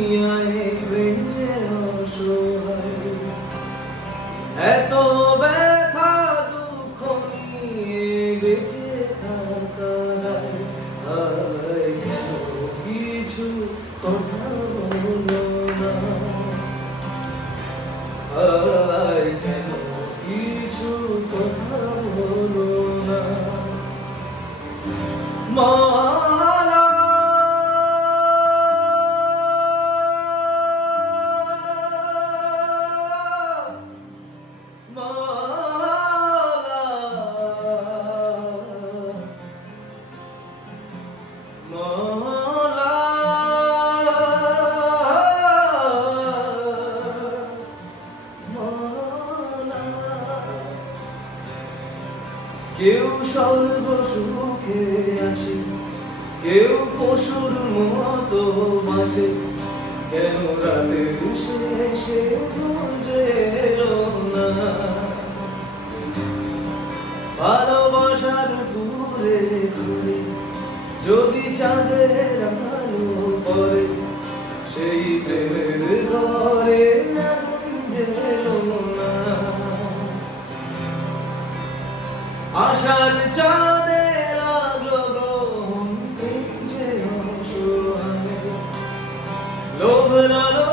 দুনিয়ায় বেঁচে অসহায় এত ব্যথা দুঃখ নিয়ে বেঁচে থাকা কেন কিছু কথা বলো না কেন কিছু কথা বলো না মালা কেউ স্বর্গ সুখে আছে কেউ পশুর মতো বাঁচে কেন রাতের শেষে এলো না ভালোবাসার ঘুরে ঘুরে যদি চাঁদের আলো পড়ে সেই প্রেমের ঘরে আগুন জ্বেলো না আশার চাঁদে লাগলো গ্রহণ যে অসহায় লোভ লালন